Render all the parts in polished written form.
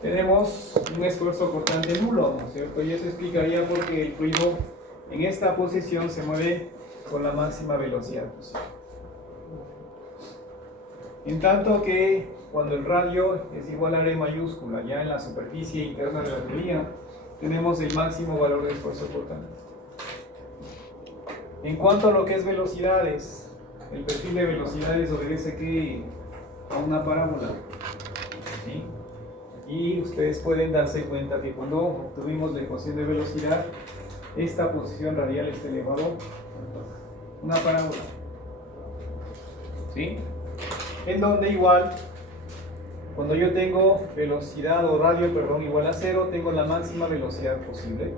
Tenemos un esfuerzo cortante nulo, ¿no es cierto? Y eso explicaría por qué el fluido en esta posición se mueve con la máxima velocidad posible. En tanto que cuando el radio es igual a R mayúscula, ya en la superficie interna de la tubería, tenemos el máximo valor de esfuerzo cortante. En cuanto a lo que es velocidades, el perfil de velocidades obedece que a una parábola, ¿sí? Y ustedes pueden darse cuenta que cuando obtuvimos la ecuación de velocidad, esta posición radial está elevado a una parábola, ¿sí? En donde igual, cuando yo tengo velocidad o radio, perdón, igual a 0, tengo la máxima velocidad posible,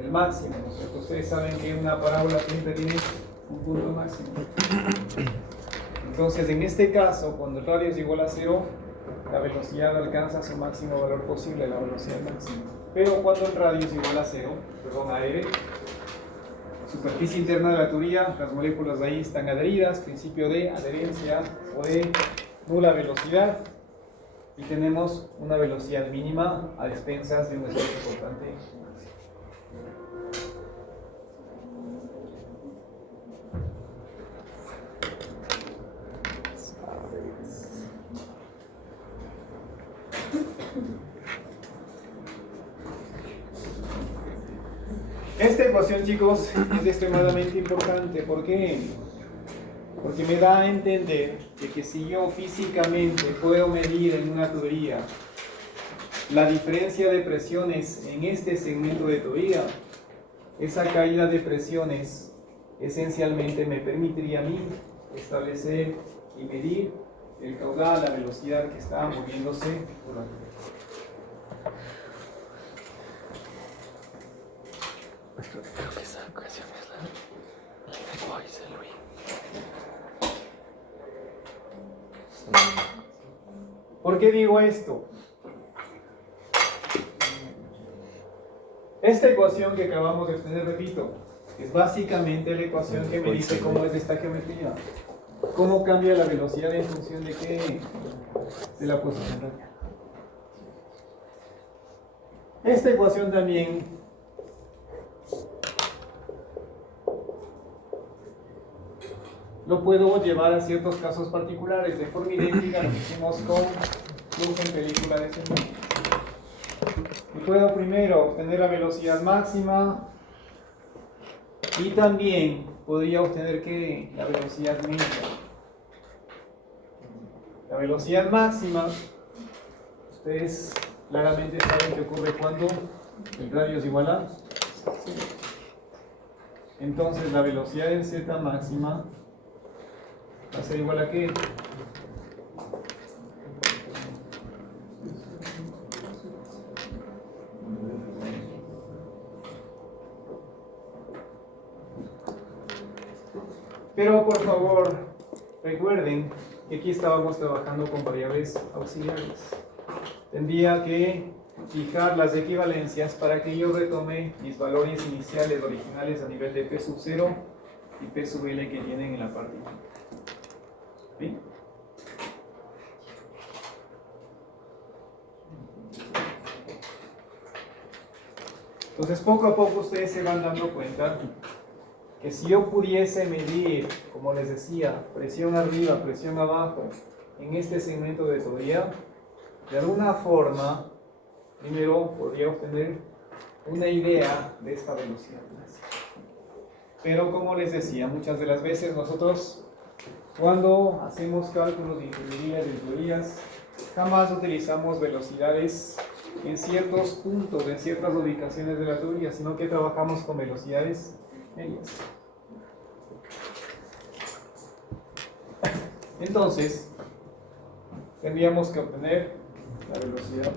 el máximo, ¿no es cierto? Ustedes saben que una parábola siempre tiene un punto máximo. Entonces, en este caso, cuando el radio es igual a 0, la velocidad alcanza su máximo valor posible, la velocidad máxima. Pero cuando el radio es igual a 0, perdón, a R, superficie interna de la tubería, las moléculas de ahí están adheridas, principio de adherencia o de nula velocidad, y tenemos una velocidad mínima a expensas de un esfuerzo cortante. Esta ecuación, chicos, es extremadamente importante. ¿Por qué? Porque me da a entender que si yo físicamente puedo medir en una tubería la diferencia de presiones en este segmento de tubería, esa caída de presiones esencialmente me permitiría a mí establecer y medir el caudal, la velocidad que está moviéndose por la tubería. Creo que esa ecuación es la de Boyce, Luis. ¿Por qué digo esto? Esta ecuación que acabamos de obtener, repito, es básicamente la ecuación que me dice cómo es esta geometría. ¿Cómo cambia la velocidad en función de qué? De la posición radial. Esta ecuación también lo puedo llevar a ciertos casos particulares de forma idéntica a lo que hicimos con luz en película de cine. Y puedo primero obtener la velocidad máxima y también podría obtener que la velocidad media. La velocidad máxima, ustedes claramente saben que ocurre cuando el radio es igual a 0. Entonces la velocidad en z máxima va a ser igual a ¿qué? Pero por favor, recuerden que aquí estábamos trabajando con variables auxiliares. Tendría que fijar las equivalencias para que yo retome mis valores iniciales originales a nivel de P sub 0 y P sub L que tienen en la parte inferior. ¿Sí? Entonces poco a poco ustedes se van dando cuenta que si yo pudiese medir, como les decía, presión arriba, presión abajo, en este segmento de tubería, de alguna forma, primero podría obtener una idea de esta velocidad máxima. Pero como les decía, muchas de las veces nosotros, cuando hacemos cálculos de ingeniería de tuberías, jamás utilizamos velocidades en ciertos puntos, en ciertas ubicaciones de la tubería, sino que trabajamos con velocidades medias. Entonces, tendríamos que obtener la velocidad.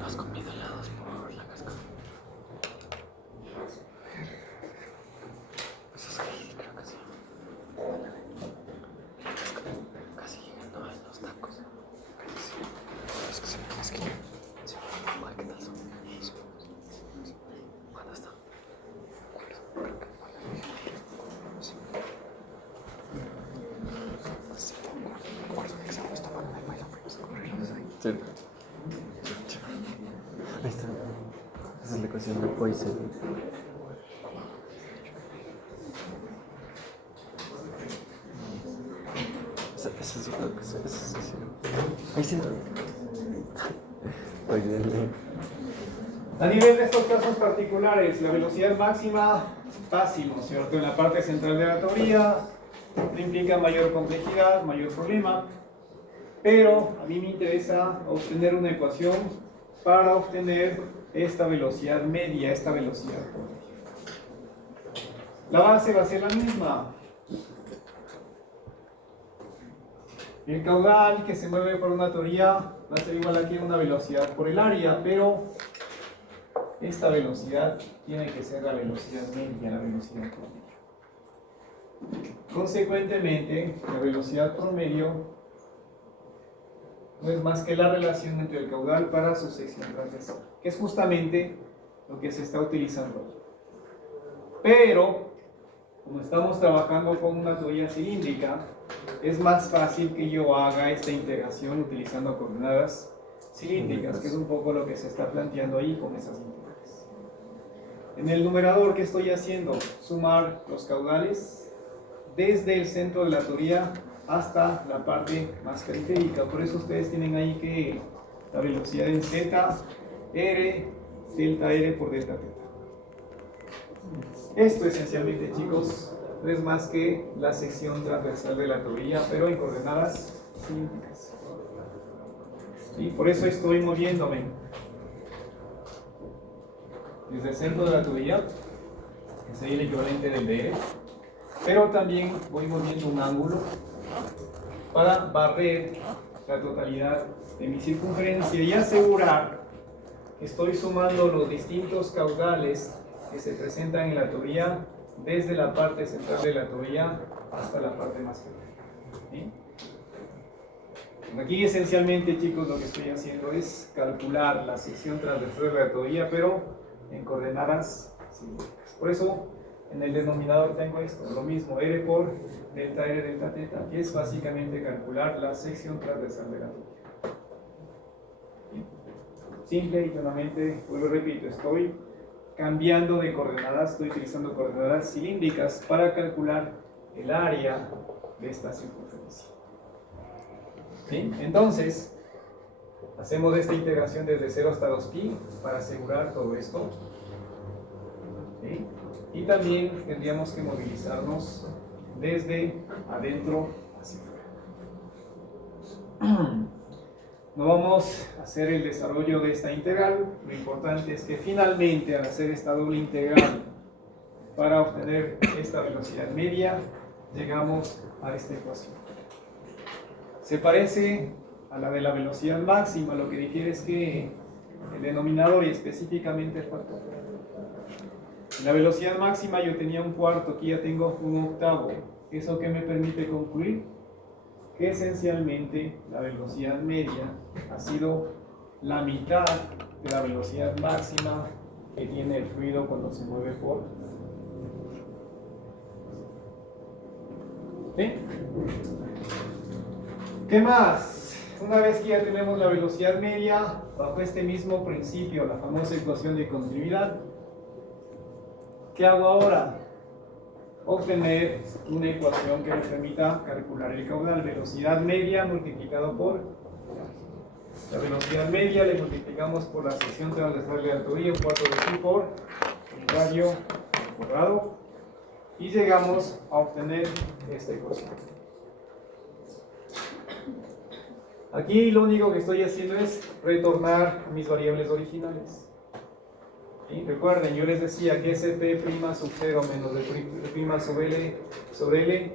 Los comido helados por la cascada. Eso sí, creo que sí. Casi llegando a los tacos. Es que sí, es que sí. ¿Qué tal son? Cerca. Ahí está. Esa es la ecuación de Poisson. Esa es otra cosa. Esa es ahí siento. A nivel de estos casos particulares, la velocidad máxima, fácil, ¿no es cierto? En la parte central de la teoría implica mayor complejidad, mayor problema, pero a mí me interesa obtener una ecuación para obtener esta velocidad media, esta velocidad promedio. La base va a ser la misma. El caudal que se mueve por una teoría va a ser igual aquí a una velocidad por el área, pero esta velocidad tiene que ser la velocidad media, la velocidad promedio. Consecuentemente, la velocidad promedio no es más que la relación entre el caudal para su sección transversal, que es justamente lo que se está utilizando hoy. Pero, como estamos trabajando con una teoría cilíndrica, es más fácil que yo haga esta integración utilizando coordenadas cilíndricas, que es un poco lo que se está planteando ahí con esas integrales. En el numerador, ¿qué estoy haciendo? Sumar los caudales desde el centro de la teoría hasta la parte más periférica. Por eso ustedes tienen ahí que la velocidad en z, r, delta r por delta θ. Esto esencialmente, chicos, no es más que la sección transversal de la teoría, pero en coordenadas cilíndricas. ¿Sí? Por eso estoy moviéndome desde el centro de la teoría, que sería el equivalente del dr, pero también voy moviendo un ángulo para barrer la totalidad de mi circunferencia y asegurar que estoy sumando los distintos caudales que se presentan en la teoría desde la parte central de la teoría hasta la parte más periférica. ¿Sí? Aquí esencialmente, chicos, lo que estoy haciendo es calcular la sección transversal de la teoría, pero en coordenadas cilíndricas. Por eso en el denominador tengo esto, lo mismo, r por delta r delta θ, que es básicamente calcular la sección transversal de la teoría. Simple y llanamente, vuelvo y repito, estoy cambiando de coordenadas, estoy utilizando coordenadas cilíndricas para calcular el área de esta circunferencia. ¿Sí? Entonces, hacemos esta integración desde 0 hasta 2pi para asegurar todo esto. ¿Sí? Y también tendríamos que movilizarnos desde adentro hacia afuera. No vamos a hacer el desarrollo de esta integral. Lo importante es que finalmente, al hacer esta doble integral para obtener esta velocidad media, llegamos a esta ecuación. Se parece a la de la velocidad máxima, lo que difiere es que el denominador y específicamente el factor. En la velocidad máxima yo tenía un cuarto, aquí ya tengo un octavo. ¿Eso qué me permite concluir? Que esencialmente la velocidad media ha sido la mitad de la velocidad máxima que tiene el fluido cuando se mueve por. ¿Sí? ¿Qué más? Una vez que ya tenemos la velocidad media, bajo este mismo principio, la famosa ecuación de continuidad, ¿qué hago ahora? Obtener una ecuación que me permita calcular el caudal, velocidad media multiplicado por la velocidad media, le multiplicamos por la sección transversal de la teoría, un cuarto de pi por el radio al cuadrado, y llegamos a obtener esta ecuación. Aquí lo único que estoy haciendo es retornar a mis variables originales. ¿Sí? Recuerden, yo les decía que ese P' sub 0 menos P' sobre L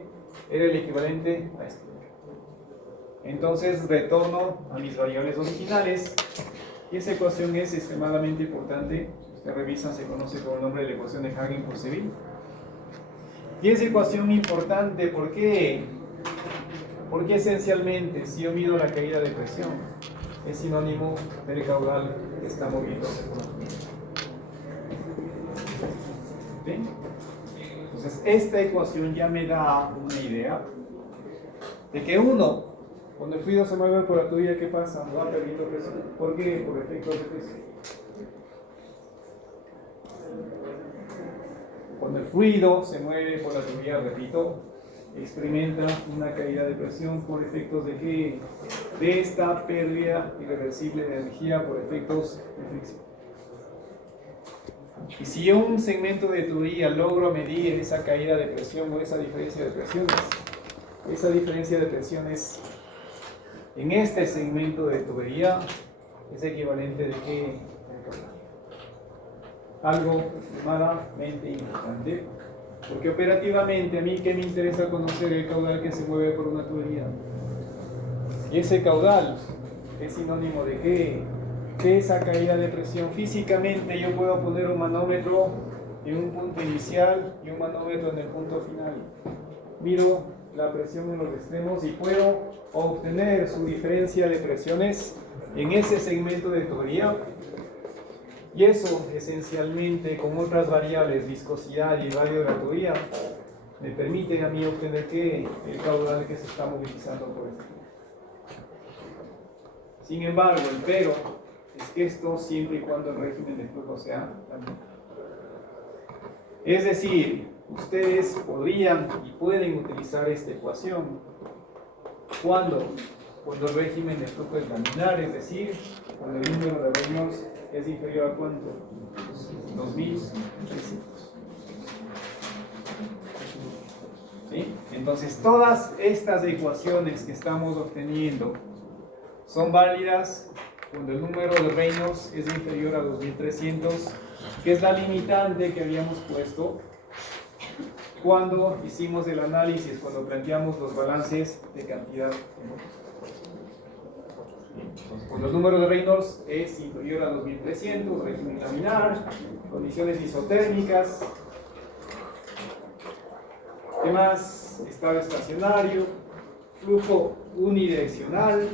era el equivalente a esto. Entonces retorno a mis variables originales y esa ecuación es extremadamente importante. Si ustedes revisan, se conoce con el nombre de la ecuación de Hagen-Poiseuille. Y esa ecuación importante, ¿por qué? Porque esencialmente, si yo mido la caída de presión, es sinónimo del caudal que está moviéndose por la tubería. ¿Sí? Entonces, esta ecuación ya me da una idea de que uno, Cuando el fluido se mueve por la tubería, ¿qué pasa? Va perdiendo presión. ¿Por qué? Por efectos de presión. Cuando el fluido se mueve por la tubería, repito, experimenta una caída de presión por efectos de qué? De esta pérdida irreversible de energía por efectos de fricción. Y si yo un segmento de tubería logro medir esa caída de presión o esa diferencia de presiones, esa diferencia de presiones en este segmento de tubería es equivalente de qué? Algo extremadamente importante, porque operativamente a mí que me interesa conocer el caudal que se mueve por una tubería. Y ese caudal es sinónimo de qué? De esa caída de presión. Físicamente yo puedo poner un manómetro en un punto inicial y un manómetro en el punto final. Miro la presión en los extremos y puedo obtener su diferencia de presiones en ese segmento de tubería. Y eso, esencialmente, con otras variables, viscosidad y radio de la tubería, me permite a mí obtener ¿qué? El caudal que se está movilizando por este. Sin embargo, el pero es que esto siempre y cuando el régimen de flujo sea también. Es decir, ustedes podrían y pueden utilizar esta ecuación cuando el régimen de flujo es laminar, es decir, cuando el número de Reynolds es inferior a ¿cuánto? 2300. ¿Sí? Entonces, todas estas ecuaciones que estamos obteniendo son válidas cuando el número de Reynolds es inferior a 2300, que es la limitante que habíamos puesto cuando hicimos el análisis, cuando planteamos los balances de cantidad. Entonces, cuando el número de Reynolds es inferior a 2300, régimen laminar, condiciones isotérmicas, ¿qué más? Estado estacionario, flujo unidireccional,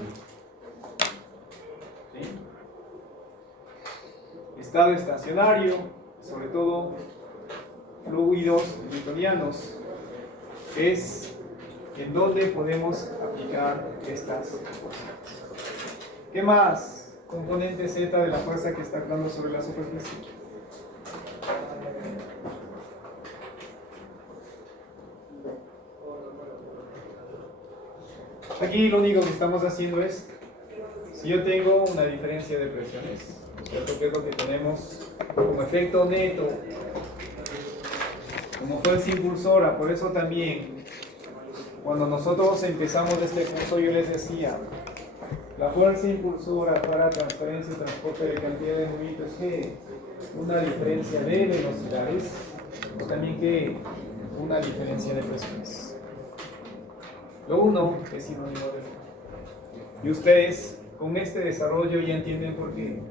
¿sí? Estado estacionario, sobre todo fluidos newtonianos, es en donde podemos aplicar estas cosas. ¿Qué más? Componente Z de la fuerza que está actuando sobre la superficie. Aquí lo único que estamos haciendo es, si yo tengo una diferencia de presiones, ¿cierto? ¿Qué es lo que tenemos como efecto neto? Como fuerza impulsora, por eso también, cuando nosotros empezamos este curso yo les decía, la fuerza impulsora para transferencia y transporte de cantidad de movimiento es que una diferencia de velocidades, o también que una diferencia de presiones. Lo uno es sinónimo de otro. Y ustedes con este desarrollo ya entienden por qué.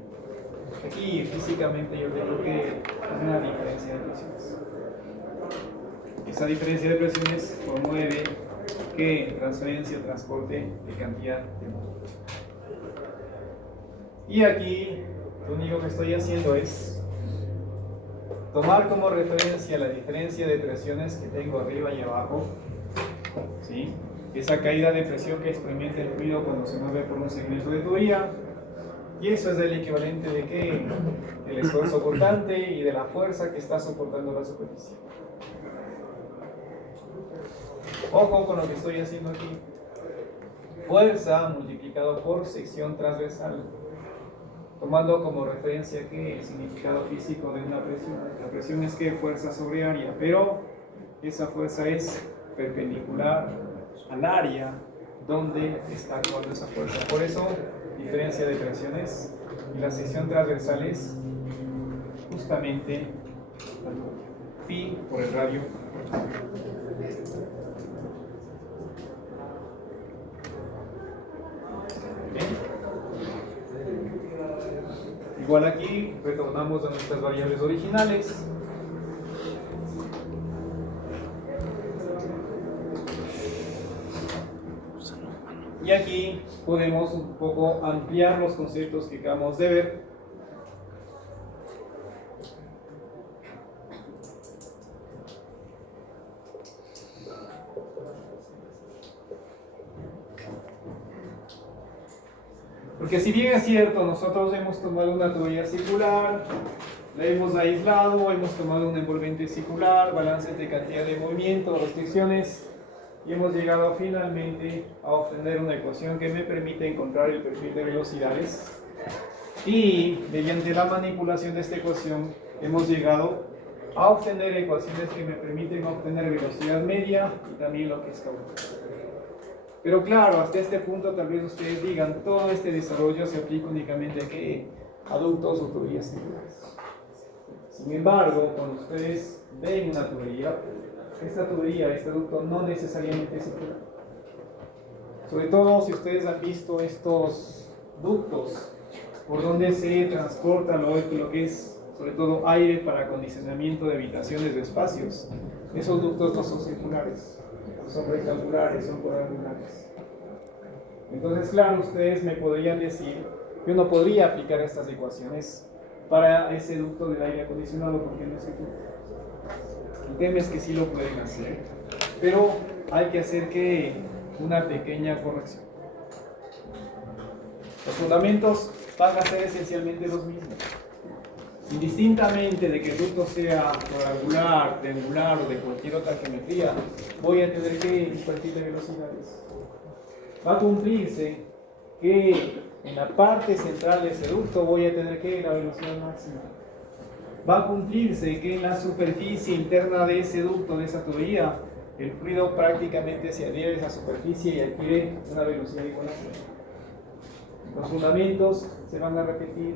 Aquí físicamente yo tengo que una diferencia de presiones. Esa diferencia de presiones promueve que transferencia o transporte de cantidad de movimiento. Y aquí lo único que estoy haciendo es tomar como referencia la diferencia de presiones que tengo arriba y abajo, ¿sí? Esa caída de presión que experimenta el fluido cuando se mueve por un segmento de tubería, y eso es el equivalente de ¿qué? El esfuerzo soportante y de la fuerza que está soportando la superficie. Ojo con lo que estoy haciendo aquí. Fuerza multiplicado por sección transversal, tomando como referencia ¿qué? El significado físico de una presión. La presión es que fuerza sobre área, pero esa fuerza es perpendicular al área donde está actuando esa fuerza. Por eso, diferencia de presiones y la sección transversal es justamente pi por el radio. Igual aquí retornamos a nuestras variables originales. Y aquí podemos un poco ampliar los conceptos que acabamos de ver. Porque si bien es cierto, nosotros hemos tomado una tubería circular, la hemos aislado, hemos tomado un envolvente circular, balances de cantidad de movimiento, restricciones, y hemos llegado finalmente a obtener una ecuación que me permite encontrar el perfil de velocidades. Y mediante la manipulación de esta ecuación hemos llegado a obtener ecuaciones que me permiten obtener velocidad media y también lo que es caudal. Pero claro, hasta este punto tal vez ustedes digan, todo este desarrollo se aplica únicamente a ductos o tuberías circulares. Sin embargo, cuando ustedes ven una tubería, esta tubería, este ducto no necesariamente es circular. Sobre todo si ustedes han visto estos ductos por donde se transporta lo que es sobre todo aire para acondicionamiento de habitaciones, de espacios. Esos ductos no son circulares, son rectangulares, son cuadrangulares. Entonces, claro, ustedes me podrían decir que uno podría aplicar estas ecuaciones para ese ducto del aire acondicionado porque no es circular. El tema es que sí lo pueden hacer, pero hay que hacer una pequeña corrección. Los fundamentos van a ser esencialmente los mismos. Indistintamente de que el ducto sea cuadrangular, triangular o de cualquier otra geometría, voy a tener que impartir de velocidades. Va a cumplirse que en la parte central de ese ducto voy a tener que la velocidad máxima. Va a cumplirse que en la superficie interna de ese ducto, de esa tubería, el fluido prácticamente se adhiere a esa superficie y adquiere una velocidad igual a cero. Los fundamentos se van a repetir,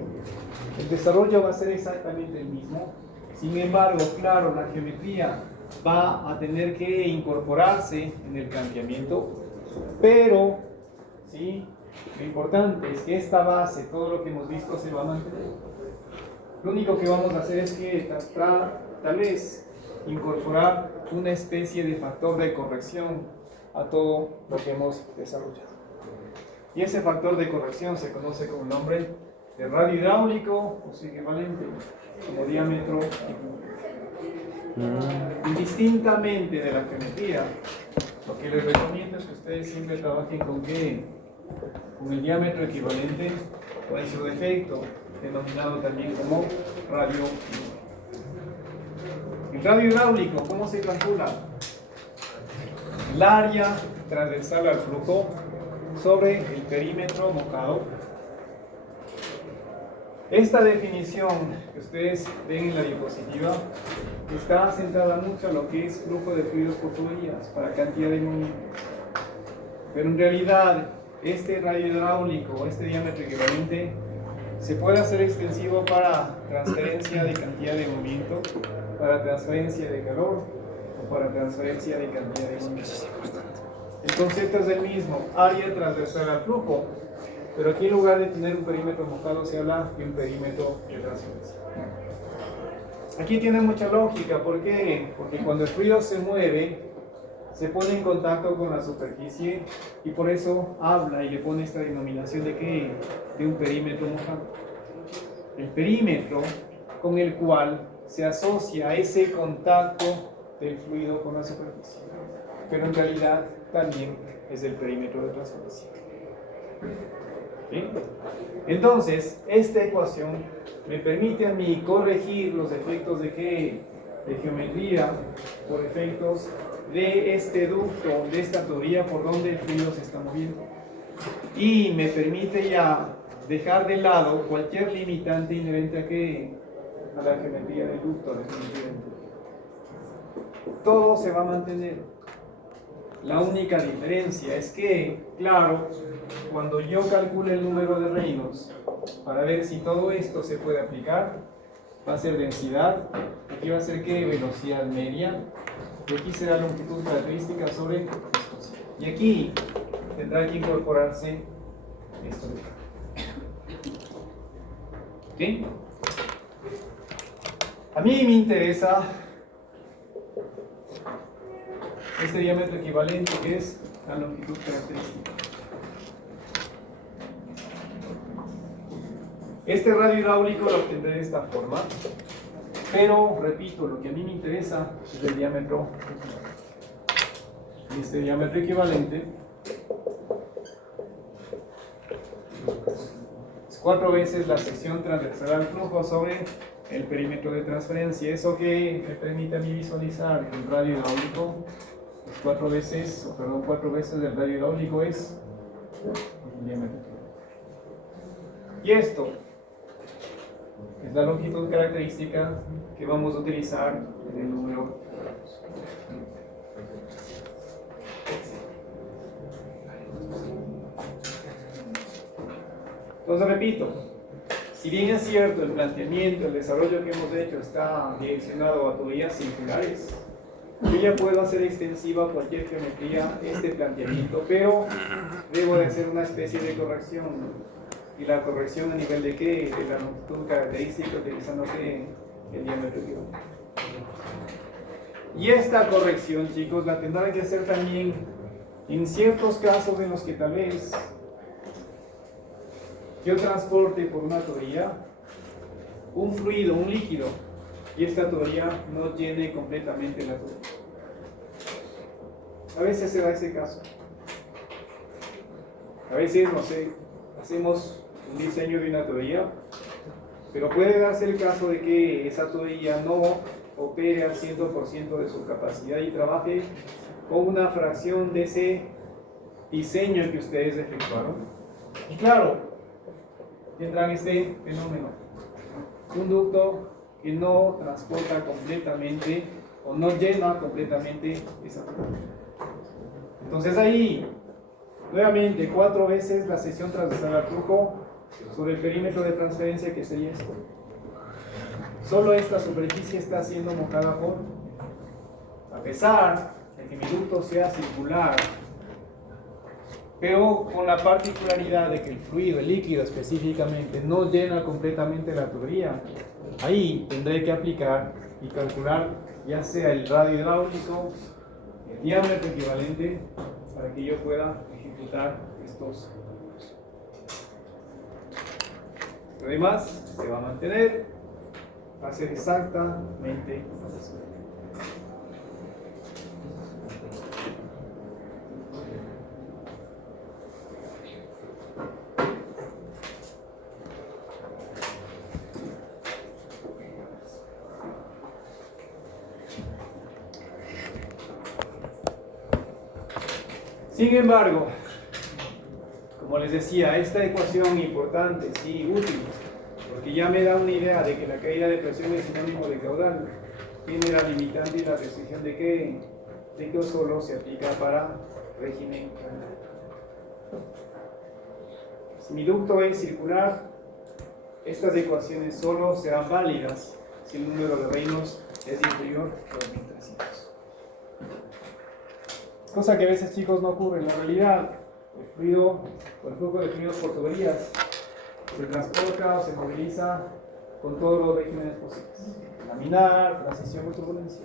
el desarrollo va a ser exactamente el mismo. Sin embargo, claro, la geometría va a tener que incorporarse en el planteamiento, pero ¿sí? Lo importante es que esta base, todo lo que hemos visto, se va a mantener. Lo único que vamos a hacer es que tal vez incorporar una especie de factor de corrección a todo lo que hemos desarrollado. Y ese factor de corrección se conoce con el nombre de radio hidráulico o su equivalente, como diámetro. Indistintamente de la geometría, lo que les recomiendo es que ustedes siempre trabajen con el diámetro equivalente o en su defecto, denominado también como radio hidráulico. El radio hidráulico, ¿cómo se calcula? El área transversal al flujo sobre el perímetro mojado. Esta definición que ustedes ven en la diapositiva está centrada mucho en lo que es flujo de fluidos por tuberías para cantidad de movimiento. Pero en realidad, este radio hidráulico, este diámetro equivalente, se puede hacer extensivo para transferencia de cantidad de movimiento, para transferencia de calor o para transferencia de cantidad de movimiento. El concepto es el mismo, área transversal al flujo, pero aquí en lugar de tener un perímetro mojado se habla de un perímetro de transferencia. Aquí tiene mucha lógica, ¿por qué? Porque cuando el fluido se mueve, se pone en contacto con la superficie y por eso habla y le pone esta denominación de ¿qué? De un perímetro mojado. El perímetro con el cual se asocia ese contacto del fluido con la superficie, pero en realidad también es el perímetro de transferencia. ¿Sí? Entonces, esta ecuación me permite a mí corregir los efectos de geometría por efectos de este ducto, de esta tubería por donde el fluido se está moviendo. Y me permite ya dejar de lado cualquier limitante inherente a la geometría del ducto. Todo se va a mantener. La única diferencia es que, claro, cuando yo calcule el número de Reynolds para ver si todo esto se puede aplicar, va a ser densidad, aquí va a ser ¿qué? Velocidad media, y aquí será longitud característica sobre estos. Y aquí tendrá que incorporarse esto de acá. ¿Ok? A mí me interesa este diámetro equivalente que es la longitud característica. Este radio hidráulico lo obtendré de esta forma, pero repito, lo que a mí me interesa es el diámetro equivalente. Y este diámetro equivalente 4 veces la sección transversal al flujo sobre el perímetro de transferencia. Eso que me permite a mí visualizar el radio hidráulico, 4 veces el radio hidráulico es el diámetro. Y esto es la longitud característica que vamos a utilizar en el número. Entonces repito, si bien es cierto el planteamiento, el desarrollo que hemos hecho está direccionado a tuberías circulares, yo ya puedo hacer extensiva a cualquier geometría este planteamiento, pero debo de hacer una especie de corrección. ¿Y la corrección a nivel de qué? De la longitud característica, utilizando qué? El diámetro equivalente. Y esta corrección, chicos, la tendrán que hacer también en ciertos casos en los que tal vez yo transporte por una tubería un fluido, un líquido, y esta tubería no llene completamente la tubería. A veces se da ese caso. A veces, no sé, hacemos un diseño de una tubería, pero puede darse el caso de que esa tubería no opere al 100% de su capacidad y trabaje con una fracción de ese diseño que ustedes efectuaron. Y claro, tendrán este fenómeno. Un ducto que no transporta completamente o no llena completamente esa tubería. Entonces ahí, nuevamente, 4 veces la sección transversal al flujo sobre el perímetro de transferencia, que sería esto. Solo esta superficie está siendo mojada por, a pesar de que mi ducto sea circular, pero con la particularidad de que el fluido, el líquido específicamente, no llena completamente la tubería. Ahí tendré que aplicar y calcular ya sea el radio hidráulico, el diámetro equivalente, para que yo pueda ejecutar estos. Lo demás se va a mantener, va a ser exactamente así. Sin embargo, como les decía, esta ecuación importante, sí, útil, porque ya me da una idea de que la caída de presión es sinónimo de caudal, tiene la limitante y la restricción de que solo se aplica para régimen canal. Si mi ducto es circular, estas ecuaciones solo serán válidas si el número de Reynolds es inferior a 2300. Cosa que a veces, chicos, no ocurre. En la realidad, el fluido o el flujo de fluidos por tuberías se transporta o se moviliza con todos los regímenes posibles: laminar, transición o turbulencia.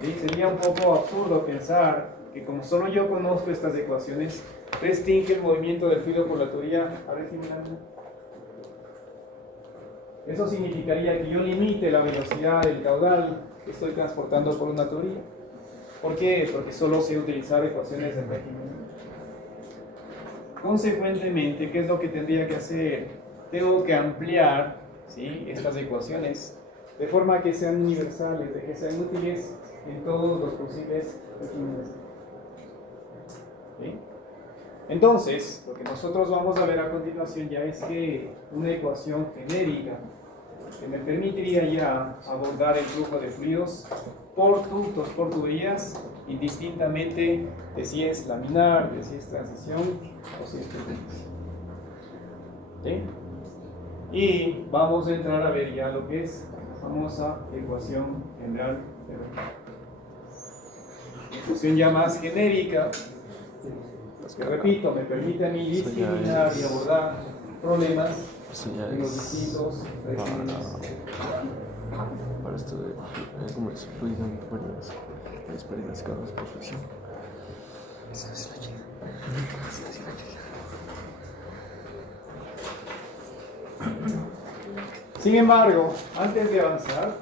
¿Sí? Sería un poco absurdo pensar que, como solo yo conozco estas ecuaciones, restringe el movimiento del fluido por la tubería a régimen laminar. Eso significaría que yo limite la velocidad del caudal que estoy transportando por una tubería. ¿Por qué? Porque solo sé utilizar ecuaciones del régimen. Consecuentemente, ¿qué es lo que tendría que hacer? Tengo que ampliar, ¿sí?, estas ecuaciones de forma que sean universales, de que sean útiles en todos los posibles regímenes. ¿Sí? Entonces, lo que nosotros vamos a ver a continuación ya es que una ecuación genérica que me permitiría ya abordar el flujo de fluidos por ductos, por tuberías, indistintamente de si es laminar, de si es transición o si es turbulencia. ¿Sí? Y vamos a entrar a ver ya lo que es la famosa ecuación general de Reynolds. Ecuación ya más genérica, que repito, me permite a mí discriminar y abordar problemas en los distintos regímenes. Para esto de cómo es fluido en tuberías, las pérdidas cada vez por fricción. Eso es la chida. Sin embargo, antes de avanzar,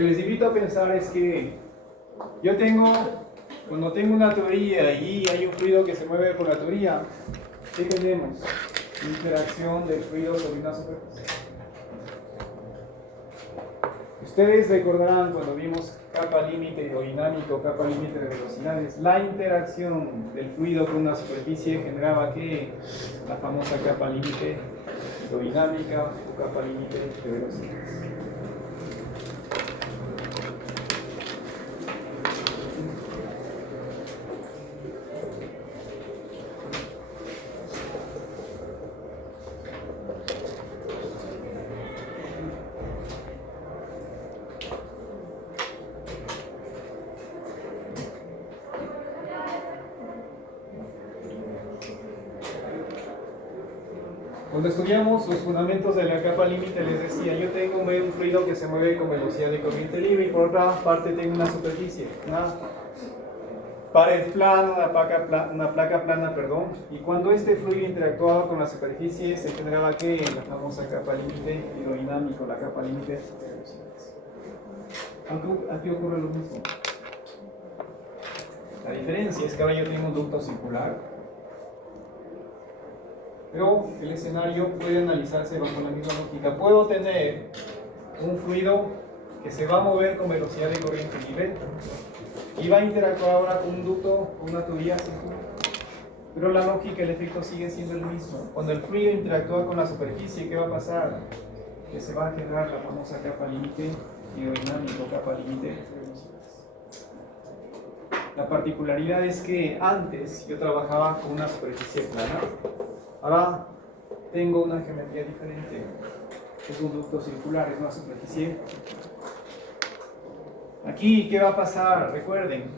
que les invito a pensar es que yo cuando tengo una tubería y hay un fluido que se mueve por la tubería, ¿qué tenemos? Interacción del fluido sobre una superficie. Ustedes recordarán cuando vimos capa límite hidrodinámico, capa límite de velocidades, la interacción del fluido con una superficie generaba que la famosa capa límite hidrodinámica o capa límite de velocidades. Cuando estudiamos los fundamentos de la capa límite les decía, yo tengo un fluido que se mueve con velocidad de corriente libre y por otra parte tengo una superficie, una pared plana, una placa plana, y cuando este fluido interactuaba con la superficie se generaba ¿qué? La famosa capa límite hidrodinámico, la capa límite de velocidades. Aquí ocurre lo mismo. La diferencia es que ahora yo tengo un ducto circular, pero el escenario puede analizarse bajo la misma lógica. Puedo tener un fluido que se va a mover con velocidad de corriente libre y va a interactuar ahora con un ducto, con una tubería circular. Pero la lógica, el efecto sigue siendo el mismo. Cuando el fluido interactúa con la superficie, ¿qué va a pasar? Que se va a generar la famosa capa límite hidrodinámica, capa límite de velocidades. La particularidad es que antes yo trabajaba con una superficie plana. Ahora tengo una geometría diferente. Es un ducto circular, es una superficie. Aquí, ¿qué va a pasar? Recuerden,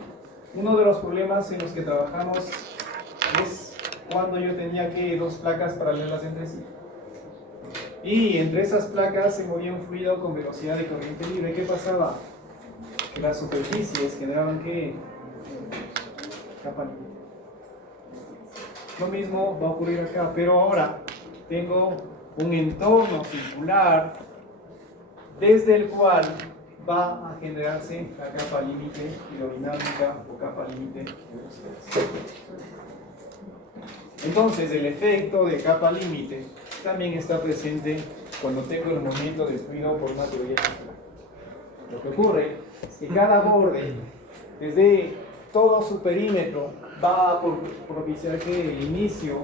uno de los problemas en los que trabajamos es cuando yo tenía que dos placas paralelas entre sí. Y entre esas placas se movía un fluido con velocidad de corriente libre. ¿Qué pasaba? Que las superficies generaban ¿qué? Capa límite. Lo mismo va a ocurrir acá, pero ahora tengo un entorno circular desde el cual va a generarse la capa límite hidrodinámica o capa límite de velocidades. Entonces el efecto de capa límite también está presente cuando tengo el movimiento del fluido por una tubería circular. Lo que ocurre es que cada borde, desde todo su perímetro, va a propiciar que el inicio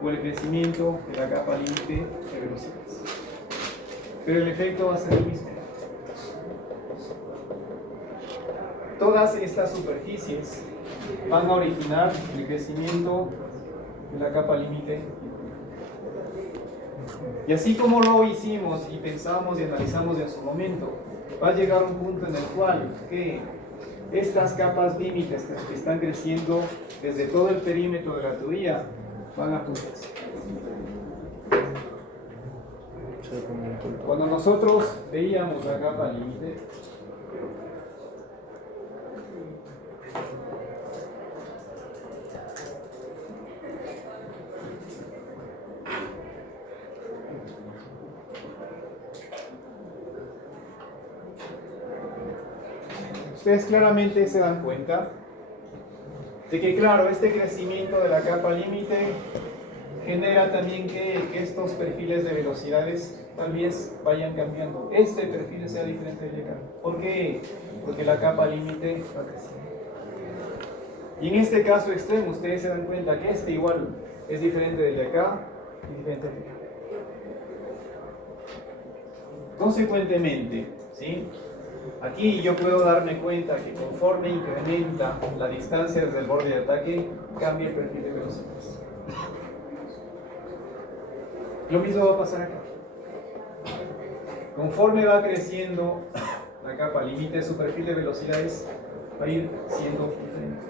o el crecimiento de la capa límite de velocidades. Pero el efecto va a ser el mismo. Todas estas superficies van a originar el crecimiento de la capa límite. Y así como lo hicimos y pensamos y analizamos en su momento, va a llegar un punto en el cual que estas capas límites que están creciendo desde todo el perímetro de la tubería van a juntarse. Cuando nosotros veíamos la capa límite, ustedes claramente se dan cuenta de que, claro, este crecimiento de la capa límite genera también que estos perfiles de velocidades tal vez vayan cambiando. Este perfil sea diferente de acá. ¿Por qué? Porque la capa límite va creciendo. Y en este caso extremo, ustedes se dan cuenta que este igual es diferente del de acá y diferente del de acá. Consecuentemente, ¿sí? Aquí yo puedo darme cuenta que conforme incrementa la distancia desde el borde de ataque, cambia el perfil de velocidades. Lo mismo va a pasar acá. Conforme va creciendo la capa límite, su perfil de velocidades va a ir siendo diferente.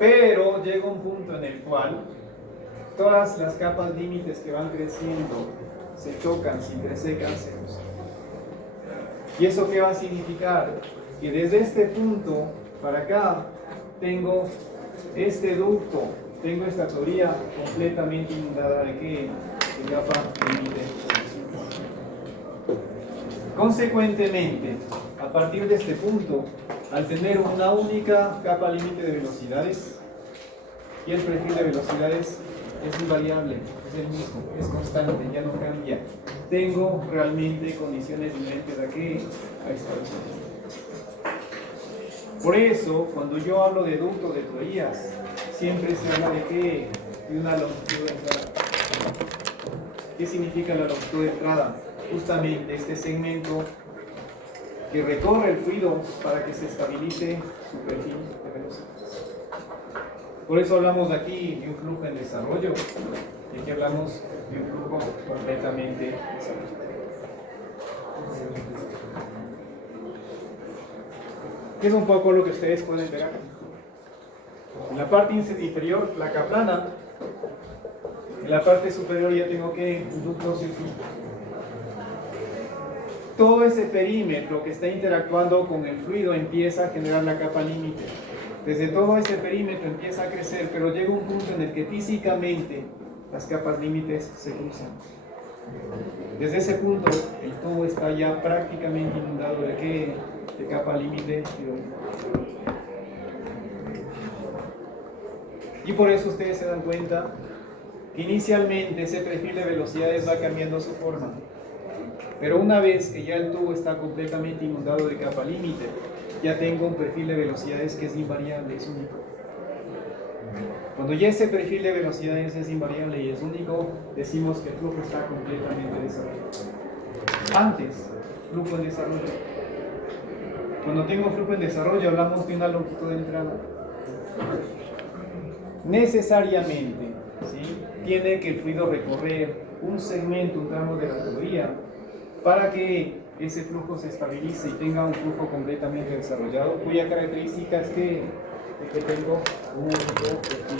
Pero llega un punto en el cual todas las capas límites que van creciendo se chocan, se intersecan, se usan. ¿Y eso qué va a significar? Que desde este punto para acá tengo este ducto, tengo esta tubería completamente inundada de ¿qué? De capa límite. Consecuentemente, a partir de este punto, al tener una única capa límite de velocidades, y el perfil de velocidades es invariable, es el mismo, es constante, ya no cambia. Tengo realmente condiciones diferentes a esta velocidad. Por eso, cuando yo hablo de ductos, de tuberías, siempre se habla de qué? De una longitud de entrada. ¿Qué significa la longitud de entrada? Justamente este segmento que recorre el fluido para que se estabilice su perfil de velocidad. Por eso hablamos aquí de un flujo en desarrollo, y aquí hablamos de un flujo completamente desarrollado. ¿Qué es un poco lo que ustedes pueden ver aquí? En la parte inferior, placa plana. En la parte superior ya tengo que ductos y flujo. Todo ese perímetro que está interactuando con el fluido empieza a generar la capa límite. Desde todo ese perímetro empieza a crecer, pero llega un punto en el que físicamente las capas límites se cruzan. Desde ese punto, el tubo está ya prácticamente inundado de ¿qué? De capa límite. Y por eso ustedes se dan cuenta que inicialmente ese perfil de velocidades va cambiando su forma. Pero una vez que ya el tubo está completamente inundado de capa límite, ya tengo un perfil de velocidades que es invariable, es único. Cuando ya ese perfil de velocidades es invariable y es único, decimos que el flujo está completamente desarrollado. Antes, flujo en desarrollo. Cuando tengo flujo en desarrollo, hablamos de una longitud de entrada. Necesariamente, ¿sí? Tiene que el fluido recorrer un segmento, un tramo de la tubería, para que ese flujo se estabilice y tenga un flujo completamente desarrollado, cuya característica es que tengo un único perfil.